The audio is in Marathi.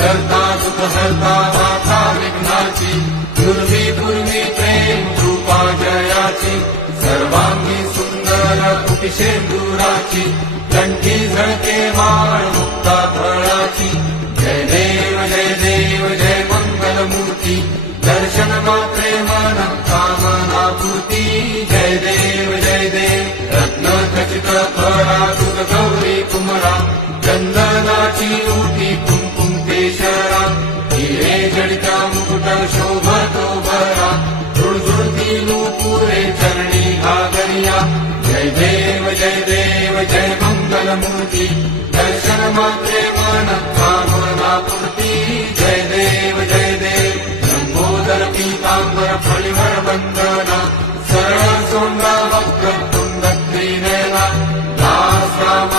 धरता सुख हरता माता विघ्नाची पूर्वी पूर्वी प्रेम कृपा जयाची सर्वांगी सुंदर कुटिशेंदुराची कंठी झळके माळ मुक्ता फळाची जय देव जय मंगलमूर्ती दर्शन मात्रे मन कामना पूर्ती जय देव रत्न खचित फळा दूध गौरी कुमरा चंदनाची उठी कुंकुम केशरा हिरे जडिता मुकुट शोभतो भरा झुळझुळती नूपुरे चरणी घागरिया जय देव जय मंगलमूर्ती दर्शन मात्रे मन कामना पूर्ती जय देव लंबोदर पीतांबर फळीवर वंदना सरळ सोंडा वक्र